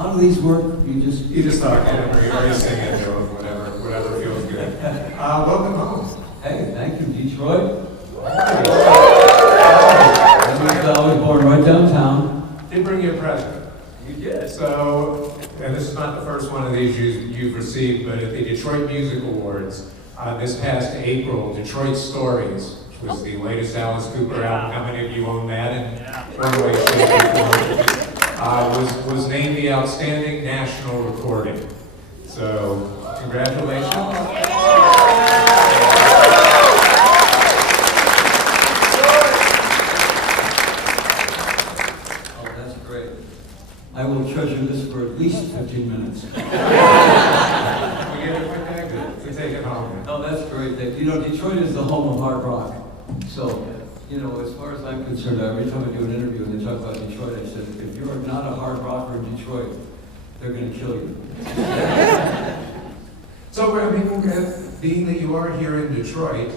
How do these work? You just talk at him, or you sing it to him, whatever feels good. Welcome home. Hey, thank you, Detroit. I was born right downtown. Did bring you a present. You did. So, and this is not the first one of these you've received, but at the Detroit Music Awards this past April, Detroit Stories, which was the latest Alice Cooper album. How many of you own that? And one way, shape, or form, was named the Outstanding National Recording. So, congratulations. Oh, that's great. I will treasure this for at least 15 minutes. We get it with that good to take it home. Oh, that's great. You know, Detroit is the home of hard rock. So, you know, as far as I'm concerned, every time I do an interview and they talk about Detroit, I said, if you're not a hard rocker in Detroit, they're going to kill you. So, I mean, being that you are here in Detroit,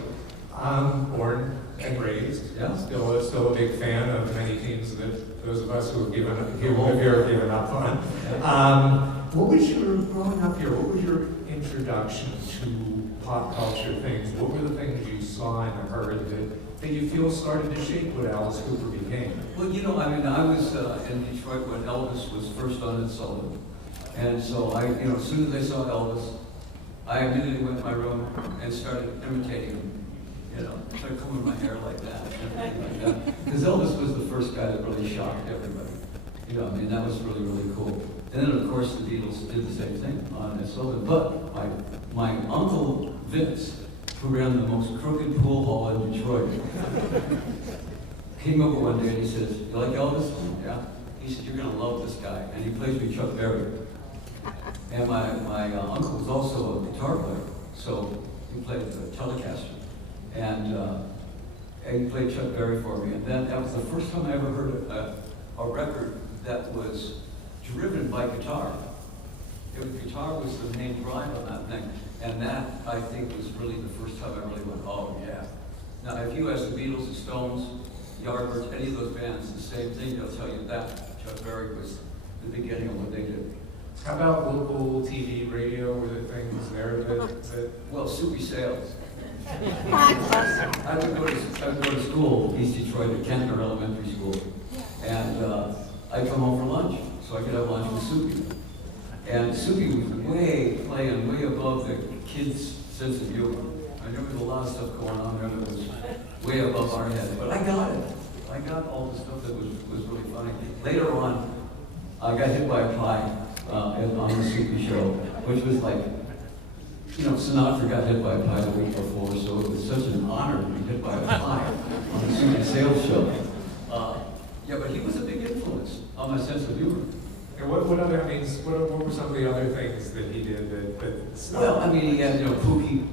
born and raised, Yeah. still a big fan of many teams that those of us who have given up on. What was your growing up here? What was your introduction to pop culture things? What were the things you saw and heard that you feel started to shape what Alice Cooper became? Well, you know, I mean, I was in Detroit when Elvis was first on Sullivan. And so as soon as I saw Elvis, I immediately went to my room and started imitating him. You know, started combing my hair like that, everything like that. Because Elvis was the first guy that really shocked everybody. You know, I mean, that was really, really cool. And then, of course, the Beatles did the same thing on Sullivan. But my uncle Vince, who ran the most crooked pool hall in Detroit, came over one day and he says, "You like Elvis?" "Yeah." He said, "You're going to love this guy." And he plays me Chuck Berry. And my uncle was also a guitar player, so he played the Telecaster. And he played Chuck Berry for me. And then that was the first time I ever heard a record that was driven by guitar. Guitar was the main drive on that thing. And that, I think, was really the first time I really went, oh yeah. Now, if you ask the Beatles, the Stones, Yardbirds, any of those bands, the same thing, they'll tell you that Chuck Berry was the beginning of what they did. How about local TV, radio? Were there things there that Well, Soupy Sales. I would go to school, East Detroit, at Kentner Elementary School, and I'd come home for lunch, so I could have lunch with Soupy. And Soupy was playing way above the kids' sense of humor. I knew there was a lot of stuff going on there that was way above our head, but I got it. I got all the stuff that was really funny. Later on, I got hit by a pie on the Soupy show, which was like, you know, Sinatra got hit by a pie the week before, so it was such an honor to be hit by a pie on the Soupy Sales show. Yeah, but he was a big influence on my sense of humor. and what were some of the other things that he did that stuck? Well, I mean, he had, Pookie,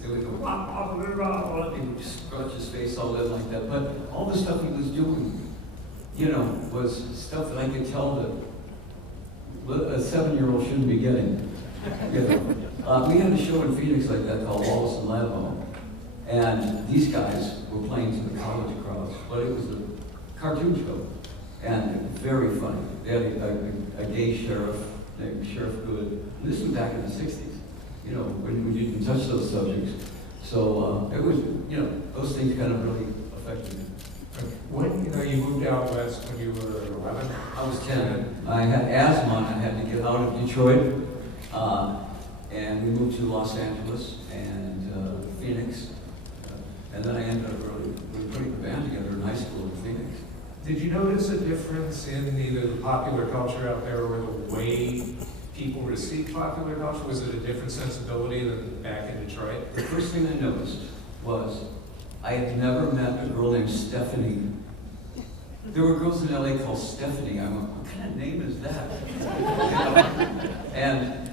they would go, he would scratch his face all in like that. But all the stuff he was doing, was stuff that I could tell that a 7-year-old shouldn't be getting. We had a show in Phoenix like that called Wallace and Ladmo. And these guys were playing to the college crowds, but it was a cartoon show. And very funny. They had a gay sheriff named Sheriff Good. And this was back in the 60s, when you didn't touch those subjects. So it was, those things kind of really affected me. When you moved out west when you were 11? I was 10. I had asthma and I had to get out of Detroit. And we moved to Los Angeles and Phoenix. And then I ended up really putting the band together in high school in Phoenix. Did you notice a difference in either the popular culture out there or the way people received popular culture? Was it a different sensibility than back in Detroit? The first thing I noticed was I had never met a girl named Stephanie. There were girls in LA called Stephanie. I went, what kind of name is that? And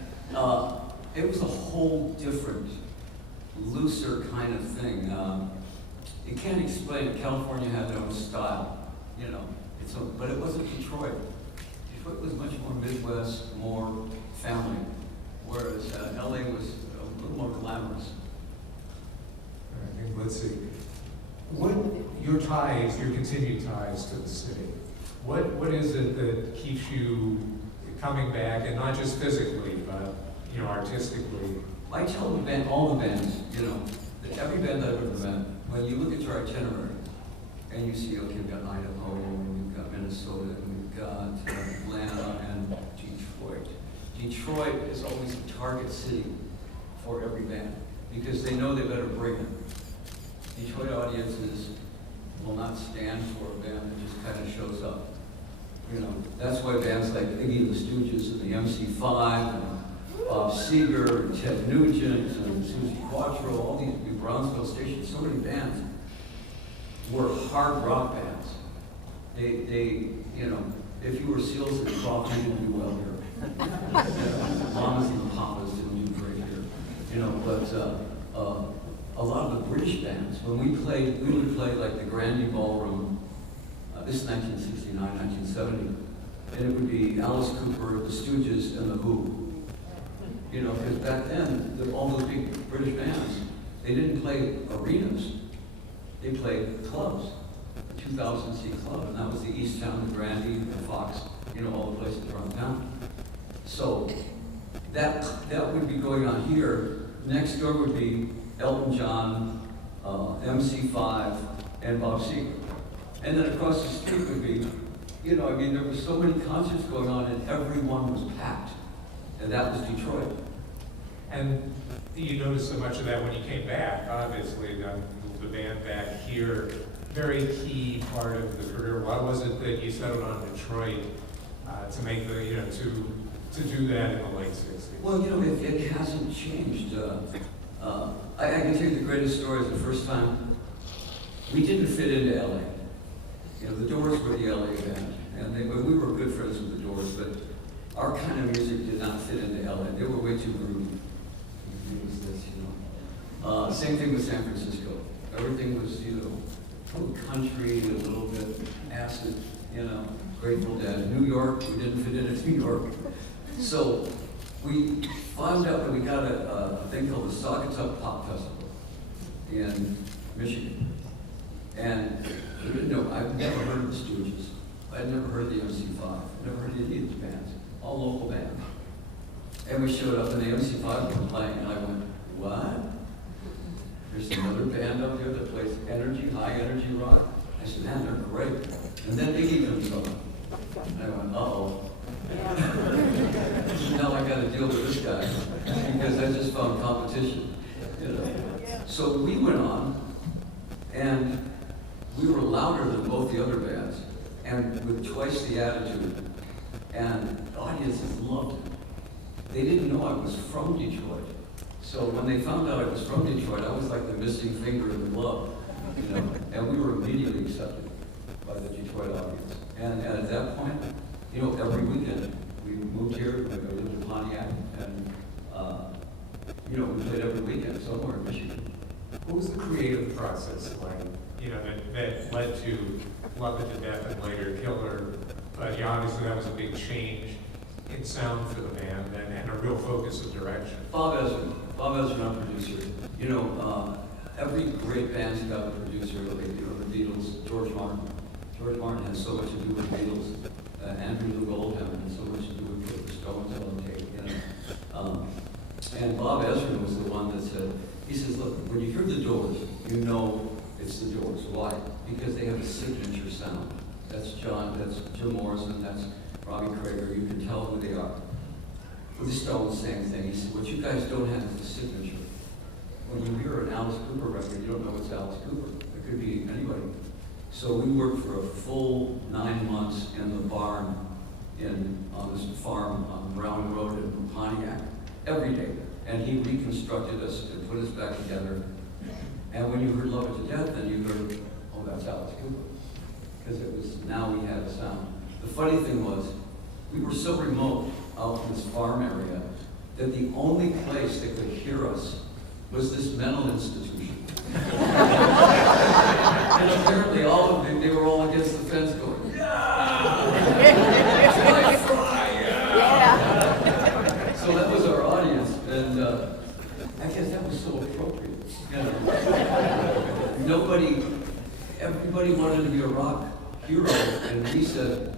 it was a whole different, looser kind of thing. You can't explain it. California had their own style, but it wasn't Detroit. Detroit was much more Midwest, more family, whereas LA was a little more glamorous. Let's see. What your continued ties to the city? What is it that keeps you coming back, and not just physically, but artistically? I tell the band, all the bands, that every band I've ever met, when you look at your itinerary, and you see, okay, we've got Idaho, we've got Minnesota, we've got Atlanta and Detroit. Detroit is always a target city for every band, because they know they better bring it. Detroit audiences will not stand for a band that just kind of shows up. That's why bands like Iggy and the Stooges and the MC5 and Bob Seger and Ted Nugent and Susie Quattro, all these Brownsville Station, so many bands were hard rock bands. They if you were Seals and Cloth, you didn't do well here. Mamas and the Papas didn't do great here. But a lot of the British bands, when we would play like the Grandy Ballroom. This is 1969, 1970, and it would be Alice Cooper, the Stooges, and the Who. Because back then, all those big British bands, they didn't play arenas, they played clubs, 2,000-seat club, and that was the East Town, the Grandy, the Fox, all the places around town. So that would be going on here. Next door would be Elton John, MC5, and Bob Seger. And then across the street would be, there were so many concerts going on and everyone was packed. And that was Detroit. And you noticed so much of that when you came back, obviously, the band back here, very key part of the career. Why was it that you settled on Detroit to make the, to do that in the late 60s? Well, it hasn't changed. I can tell you the greatest story is the first time we didn't fit into LA. The Doors were the LA band, and we were good friends with the Doors, but our kind of music did not fit into LA. They were way too groovy. It was this, Same thing with San Francisco. Everything was, a little country, a little bit acid, Grateful Dead. New York, we didn't fit into New York. So we found out that we got a thing called the Saugatuck Pop Festival in Michigan. And I've never heard of the Stooges. I'd never heard of the MC5. Never heard of any of these bands. All local bands. And we showed up and the MC5 was playing, and I went, what? There's another band up here that plays high energy rock? I said, man, they're great. And then Iggy comes on. And I went, uh-oh. Now I got to deal with this guy because I just found competition. So we went on, and we were louder than both the other bands, and with twice the attitude, and the audiences loved it. They didn't know I was from Detroit. So when they found out I was from Detroit, I was like the missing finger in the glove, and we were immediately accepted by the Detroit audience. And at that point, every weekend, we moved here, we lived in Pontiac, and we played every weekend somewhere in Michigan. What was the creative process like? That led to Love It to Death and later Killer, but obviously that was a big change in sound for the band and a real focus of direction. Bob Ezrin, our producer. Every great band's got a producer. The Beatles, George Martin. George Martin has so much to do with the Beatles. Andrew Lou Goldham has so much to do with the Stones on tape. And Bob Ezrin was the one that said, he says, look, when you hear the Doors, it's the Doors. Why? Because they have a signature sound. That's Jim Morrison, that's Robbie Krieger. You can tell who they are. With the Stones, same thing. He said, what you guys don't have is the signature. When you hear an Alice Cooper record, you don't know it's Alice Cooper. It could be anybody. So we worked for a full 9 months in the barn on this farm on Brown Road in Pontiac every day. And he reconstructed us and put us back together. And when you heard Love It to Death, then you heard, oh, that's Alice Cooper. Because now we had a sound. The funny thing was, we were so remote out in this farm area that the only place that could hear us was this mental institution. And apparently all of them, they were all against the fence going, yeah! Yeah! So that was our audience, and I guess that was so appropriate. Everybody wanted to be a rock hero, and we said,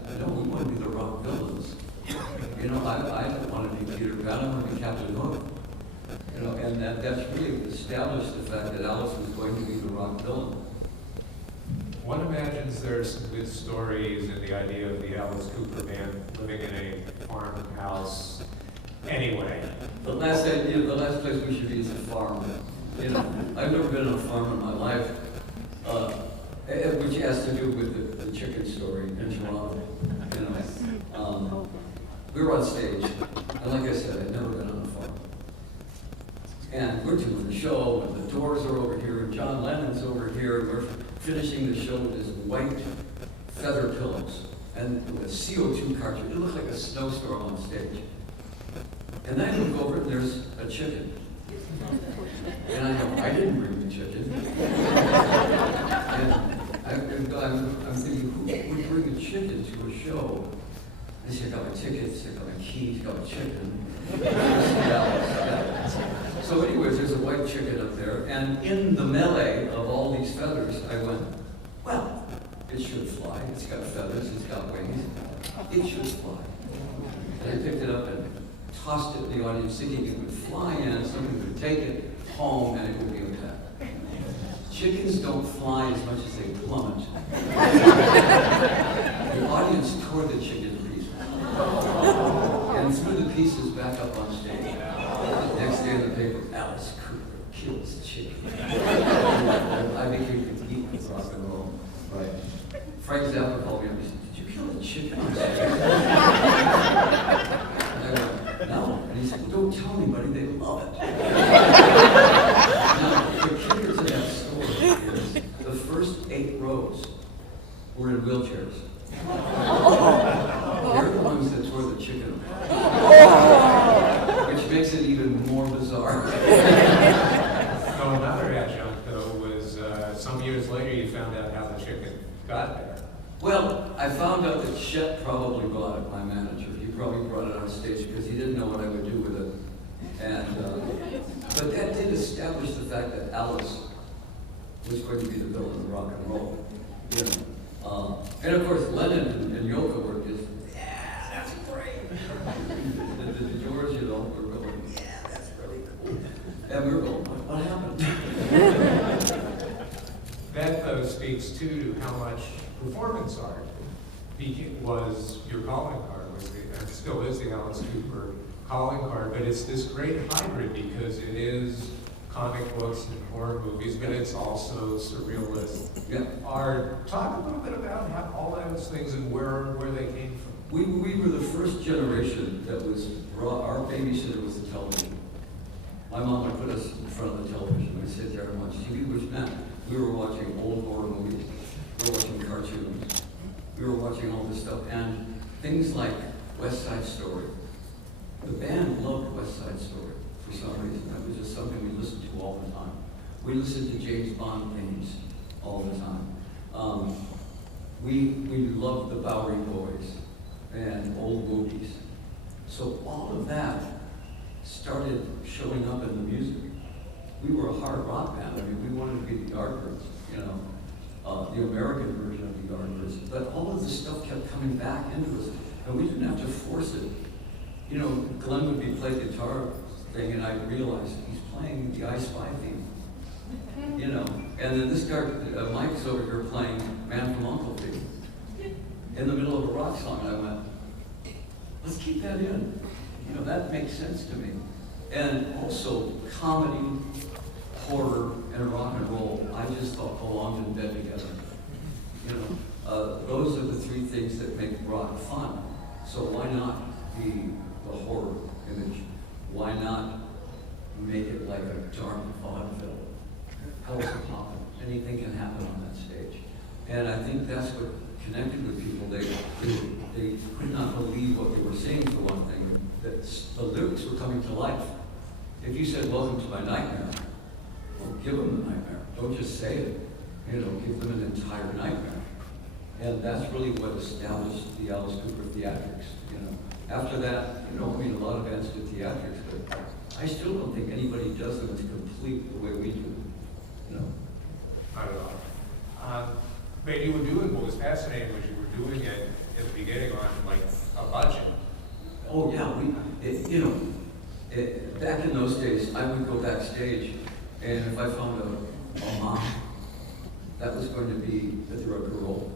You know, I don't want to be Peter Pan, I want to be Captain Hook. You know, and that's really established the fact that Alice was going to be the rock villain. One imagines there's some good stories in the idea of the Alice Cooper band living in a farmhouse. Anyway, The last place we should be is a farm. You know, I've never been on a farm in my life, which has to do with the chicken story in Toronto. You know, we were on stage, and like I said, I'd never been on a farm. And we're doing the show, and the Doors are over here, and John Lennon's over here, and we're finishing the show with his white feather pillows and with a CO2 cartridge. It looked like a snowstorm on stage. And then I look over and there's a chicken. And I go, I didn't bring the chicken. And I'm thinking, who would bring a chicken to a show? They said, I got my tickets, I got my keys, got my chicken. So anyways, there's a white chicken up there, and in the melee of all these feathers, I went, well, it should fly. It's got feathers, it's got wings. It should fly. And I picked it up and tossed it in the audience, thinking it would fly in, somebody would take it home, and it would be a pet. Chickens don't fly as much as they plummet. The audience tore the chicken to pieces and threw the pieces back up on stage. Next day in the paper, Alice Cooper kills chicken. I became complete with rock and roll. Right. Frank Zappa called me up and said, did you kill the chicken on stage? And I went, no. And he said, well, don't tell anybody, they love it. Now, the kicker to that story is the first 8 rows were in wheelchairs. They're the ones that tore the chicken apart. Which makes it even more bizarre. so another adjunct, though, was some years later you found out how the chicken got there. Well, I found out that Chet probably brought it, my manager. He probably brought it on stage because he didn't know what I would do with it. And, but that did establish the fact that Alice was going to be the villain of rock and roll. You know? And of course, Lennon and Yoko were just, yeah, that's great. the Doors, you know, were going, yeah, that's really cool. And we were going, what happened? That, though, speaks to how much performance art was your calling card, and still is the Alice Cooper calling card, but it's this great hybrid because it is comic books and horror movies, but it's also surrealist art. Talk a little bit about how all those things and where they came from. We were the first generation that was, our babysitter was the television. My mom would put us in front of the television. We'd sit there and watch TV, which meant we were watching old horror movies. We were watching cartoons. We were watching all this stuff. And things like West Side Story. The band loved West Side Story for some reason. That was just something we listened to all the time. We listened to James Bond themes all the time. We loved the Bowery Boys and old movies. So all of that started showing up in the music. We were a hard rock band. I mean, we wanted to be the Yardbirds, you know, the American version of the Yardbirds. But all of the stuff kept coming back into us, and we didn't have to force it. You know, Glenn would be playing guitar thing, and I realized he's playing the I Spy theme. You know, and then this guy, Mike's over here playing Man from U.N.C.L.E. theme in the middle of a rock song, and I went, let's keep that in. You know, that makes sense to me. And also, comedy, horror, and rock and roll, I just thought belonged in bed together. You know, those are the 3 things that make rock fun. So why not be the horror image? Why not make it like a dark vaudeville? Hell's a poppin'. Anything can happen on that stage. And I think that's what connected with people. They could not believe what they were seeing, for one thing, that the lyrics were coming to life. If you said, welcome to my nightmare, well, give them the nightmare. Don't just say it. You know, give them an entire nightmare. And that's really what established the Alice Cooper theatrics, you know. After that, you know, I mean, a lot of bands did theatrics, but I still don't think anybody does them as complete the way we do, you know. Not at all. But you were doing what was fascinating was you were doing it in the beginning on like a budget. Oh yeah, back in those days, I would go backstage, and if I found a mom, that was going to be either a girl,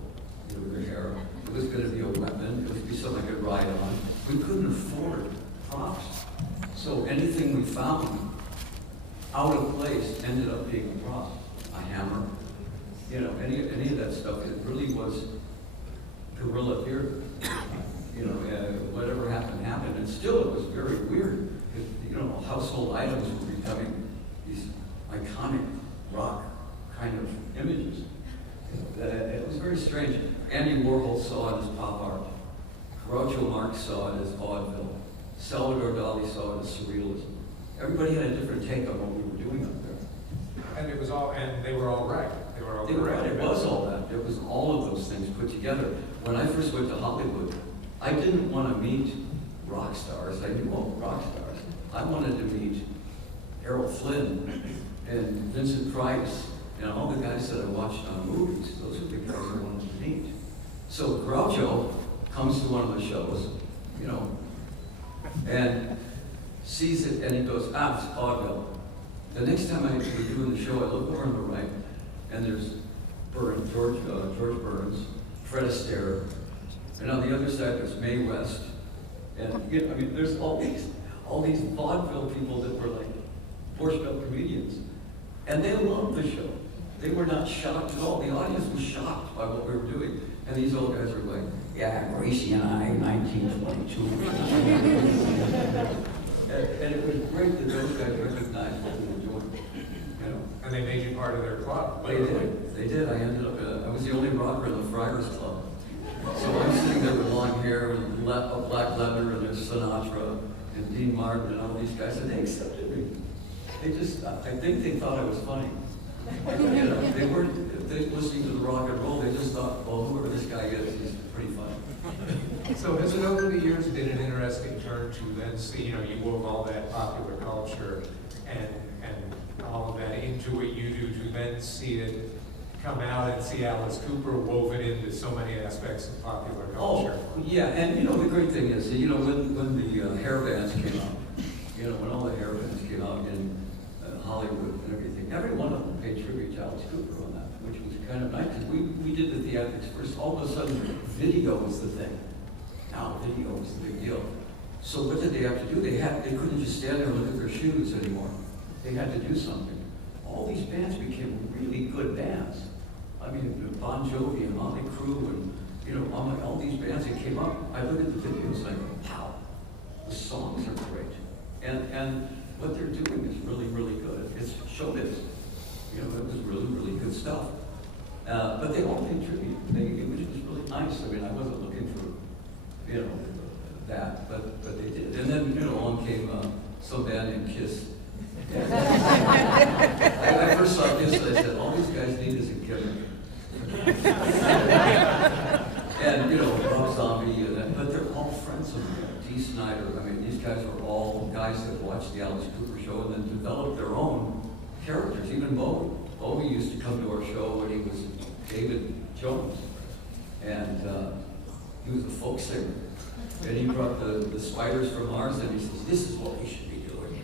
with her hair, it was going to be a weapon, it would be something I could ride on. We couldn't afford props, so anything we found out of place ended up being a prop, a hammer, any of that stuff. It really was guerrilla theater. Whatever happened, happened. And still, it was very weird. Household items were becoming these iconic rock kind of images. It was very strange. Andy Warhol saw it as pop art. Groucho Marx saw it as vaudeville. Salvador Dali saw it as surrealism. Everybody had a different take on what we were doing up there. And they were all right. They were all right. It was all that. It was all of those things put together. When I first went to Hollywood, I didn't want to meet rock stars. I knew all the rock stars. I wanted to meet Errol Flynn and Vincent Price and all the guys that I watched on movies. Those are the guys I wanted to meet. So Groucho comes to one of the shows, and sees it, and he goes, it's vaudeville. The next time I was doing the show, I look over on the right, and there's George Burns, Fred Astaire, and on the other side there's Mae West, and there's all these vaudeville people that were like borscht belt comedians, and they loved the show. They were not shocked at all. The audience was shocked by what we were doing, and these old guys were like, yeah, Gracie and I, 1922. and it was great that those guys recognized what we were doing. And they made you part of their club. They did. I ended up, I was the only rocker in the Friars Club. So I'm sitting there with long hair and black leather, and there's Sinatra and Dean Martin and all these guys, and they accepted me. I think they thought I was funny. They weren't listening to the rock and roll. They just thought, well, whoever this guy is, he's pretty funny. So has it over the years been an interesting turn to then see, you wove all that popular culture and all of that into what you do, to then see it come out and see Alice Cooper woven into so many aspects of popular culture? Oh, yeah, and the great thing is, when the hair bands came out, when all the hair bands came out in Hollywood and everything, every one of them paid tribute to Alice Cooper on that, which was kind of nice, because we did the theatrics first. All of a sudden, video was the thing. Now, video was the big deal. So what did they have to do? They couldn't just stand there and look at their shoes anymore. They had to do something. All these bands became really good bands. Bon Jovi and Motley Crue and, all these bands that came up, I look at the videos and I go, wow, the songs are great. And what they're doing is really, really good. It's showbiz. It was really, really good stuff. But they all paid tribute, which was really nice. I wasn't looking for, that, but they did. And then, along came some band named Kiss. I first saw Kiss and I said, all these guys need is a gimmick. And, Rob Zombie, but they're all friends of mine. Dee Snider, these guys are all guys that watched the Alice Cooper show and then developed their own characters. Even Bowie. Bowie used to come to our show when he was David Jones. And he was a folk singer. And he brought the spiders from Mars and he says, this is what we should be doing.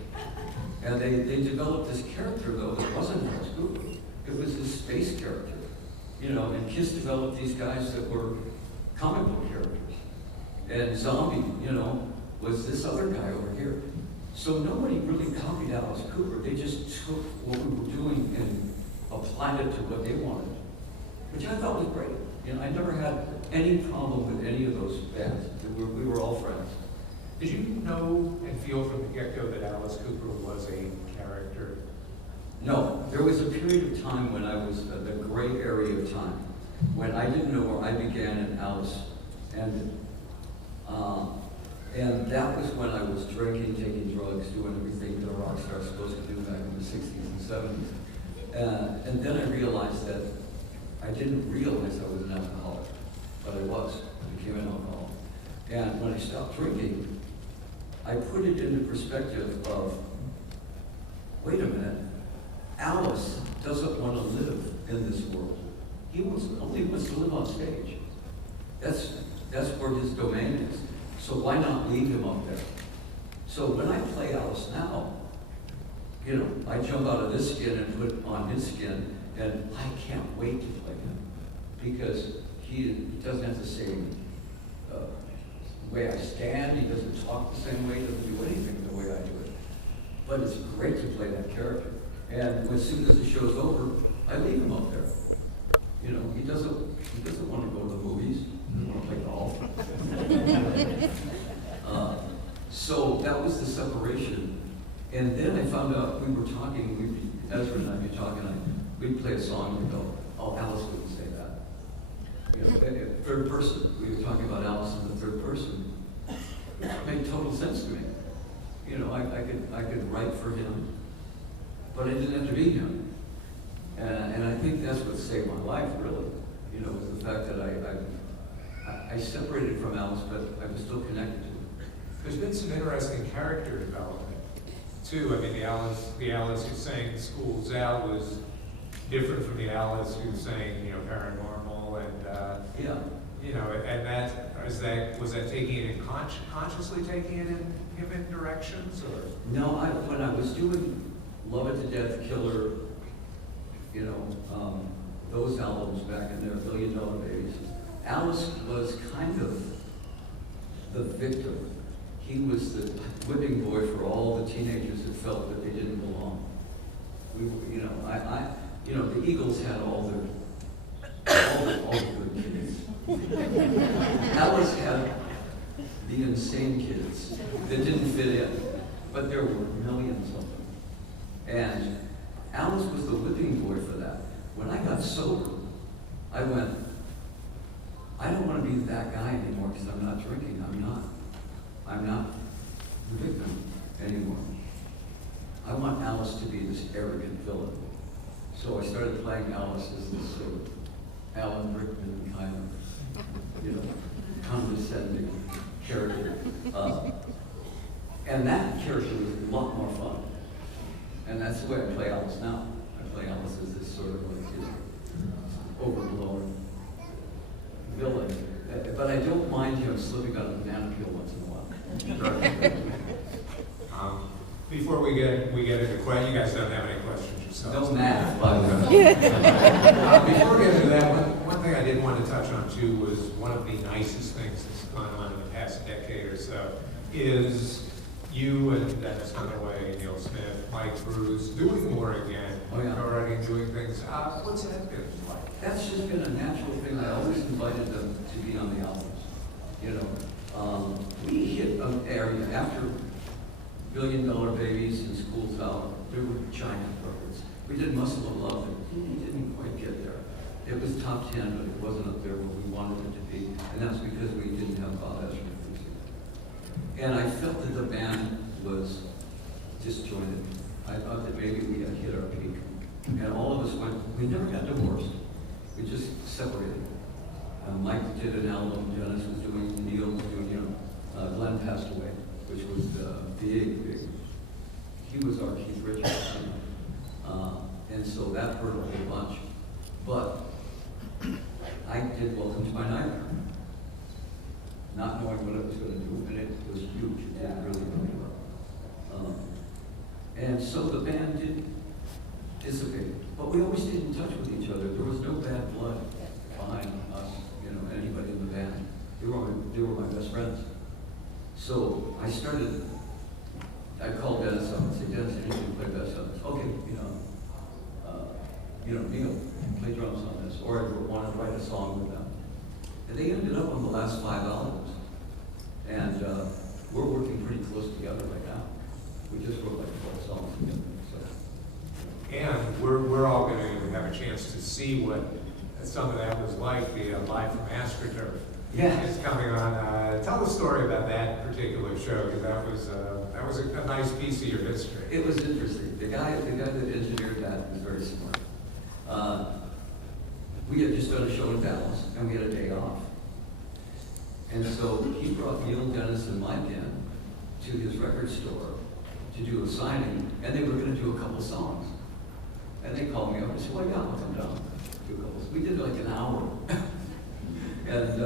And they developed this character, though, that wasn't Alice Cooper. It was his space character. And Kiss developed these guys that were comic book characters. And Zombie, was this other guy over here. So nobody really copied Alice Cooper. They just took what we were doing and applied it to what they wanted, which I thought was great. I never had any problem with any of those bands. We were all friends. Did you know and feel from the get-go that Alice Cooper was a character? No. There was a period of time when I was, the gray area of time, when I didn't know where I began and Alice ended. And that was when I was drinking, taking drugs, doing everything that a rock star is supposed to do back in the 60s and 70s. And then I realized that I didn't realize I was an alcoholic, but I was. I became an alcoholic. And when I stopped drinking, I put it into perspective of, wait a minute, Alice doesn't want to live in this world. He only wants to live on stage. That's where his domain is. So why not leave him up there? So when I play Alice now, you know, I jump out of this skin and put on his skin, and I can't wait to play him because he doesn't have the same way I stand. He doesn't talk the same way. He doesn't do anything the way I do it. But it's great to play that character. And as soon as the show's over, I leave him up there. You know, he doesn't want to go to the movies. He doesn't want to play golf. So that was the separation. And then I found out we were talking, Ezra and I'd be talking, we'd play a song and we'd go, oh, Alice wouldn't say that. You know, third person. We were talking about Alice in the third person. It made total sense to me. You know, I could write for him, but it didn't have to be him. And I think that's what saved my life, really. You know, was the fact that I separated from Alice, but I was still connected to her. There's been some interesting character development, too. I mean, the Alice who sang School's Out was different from the Alice who sang, you know, Paranormal and, yeah. You know, and was that taking it in consciously taking it in him directions, or? No, when I was doing Love It to Death, Killer, you know, those albums back in there, $1 Billion Babies, Alice was kind of the victim. He was the whipping boy for all the teenagers that felt that they didn't belong. We, you know, you know, the Eagles had all the good kids. Alice had the insane kids that didn't fit in, but there were millions of them. And Alice was the whipping boy for that. When I got sober, I went, I don't want to be that guy anymore because I'm not drinking. I'm not the victim anymore. I want Alice to be this arrogant villain. So I started playing Alice as this sort of Alan Rickman kind of, you know, condescending character. And that character was a lot more fun. And that's the way I play Alice now. I play Alice as this sort of like, you know, overblown villain. But I don't mind him slipping out of the banana peel once in a while. Before we get into questions, you guys don't have any questions yourselves. No math, by the way. Before we get into that, one thing I did want to touch on too was one of the nicest things that's gone on in the past decade or so is you and Dennis Dunaway, Neil Smith, Mike Bruce doing more again. Oh, yeah. Already doing things. What's that been like? That's just been a natural thing. I always invited them to be on the albums. You know, we hit an area after $1 Billion Babies and School's Out. There were giant records. We did Muscle of Love, and we didn't quite get there. It was top 10, but it wasn't up there where we wanted it to be, and that's because we didn't have Bob Ezra producing it. And I felt that the band was disjointed. I thought that maybe we had hit our peak. And all of us went, we never got divorced. We just separated. Mike did an album, Dennis was doing, Neil was doing, you know, Glenn passed away, which was big. He was our Keith Richards, you know. And so that hurt a whole bunch. But I did Welcome to My Nightmare, not knowing what it was going to do, and it was huge. It did really, really well. And so the band did dissipate, but we always stayed in touch with each other. There was no bad blood behind us, you know, anybody in the band. They were my best friends. So I called Dennis up and said, Dennis, I need you to play bass on this. Okay, Neil, play drums on this. Or I wanted to write a song with them. And they ended up on the last 5 albums. And we're working pretty close together right now. We just wrote like 12 songs together. So. And we're all going to have a chance to see what some of that was like, the Live from AstroTurf. Yeah. It's coming on. Tell the story about that particular show, because that was a nice piece of your history. It was interesting. The guy that engineered that was very smart. We had just done a show in Dallas, and we had a day off. And so he brought Neil, Dennis, and Mike in to his record store to do a signing, and they were going to do a couple songs. And they called me up and said, well, yeah, I'll come down. Do a couple. We did like an hour. And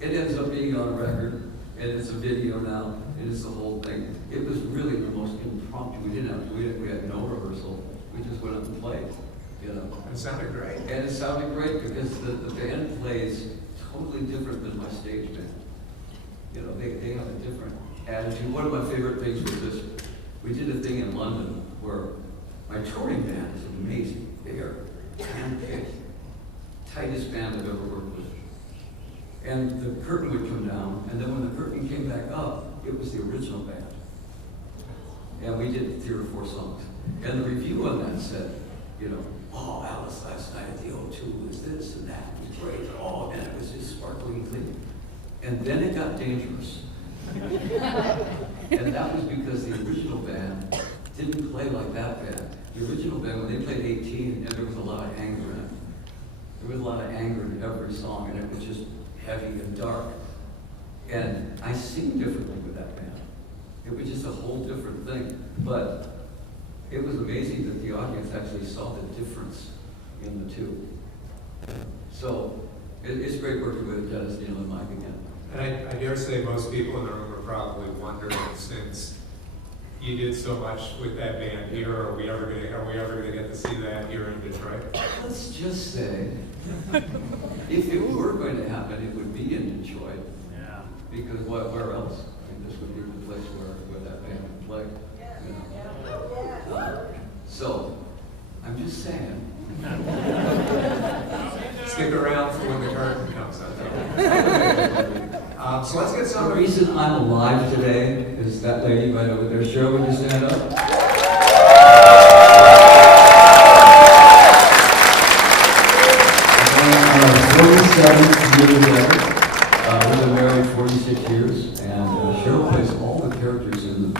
it ends up being on a record, and it's a video now, and it's the whole thing. It was really the most impromptu. We had no rehearsal. We just went up and played, you know. It sounded great. And it sounded great because the band plays totally different than my stage band. You know, they have a different attitude. One of my favorite things was this. We did a thing in London where my touring band is amazing. They are hand-picked, tightest band I've ever worked with. And the curtain would come down, and then when the curtain came back up, it was the original band. And we did 3 or 4 songs. And the review on that said, you know, oh, Alice last night at the O2 was this and that. It was great. Oh, man, it was just sparkling clean. And then it got dangerous. And that was because the original band didn't play like that band. The original band, when they played 18, and there was a lot of anger in it. There was a lot of anger in every song, and it was just heavy and dark. And I sing differently with that band. It was just a whole different thing. But it was amazing that the audience actually saw the difference in the two. So it's great working with Dennis, Neil, and Mike again. And I dare say most people in the room are probably wondering, since you did so much with that band here, are we ever gonna get to see that here in Detroit? Let's just say, if it were going to happen, it would be in Detroit. Yeah. Because where else? I mean, this would be the place where that band would play. You know? So, I'm just saying. Stick around for when the curtain comes up. So let's get The some. reason I'm alive today is that lady right over there. Cheryl, would you stand up? I'm our 47th year together. We've been married 46 years, and Cheryl plays all the characters in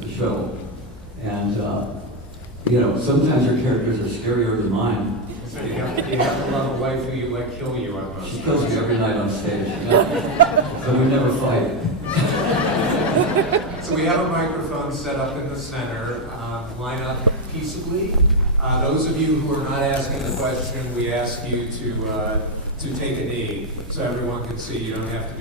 the show. And you know, sometimes her characters are scarier than mine. So you have to love a wife who you let kill you on those. She kills me every night on stage. So we never fight. So we have a microphone set up in the center. Line up peaceably. Those of you who are not asking the question, we ask you to take a knee so everyone can see. You don't have to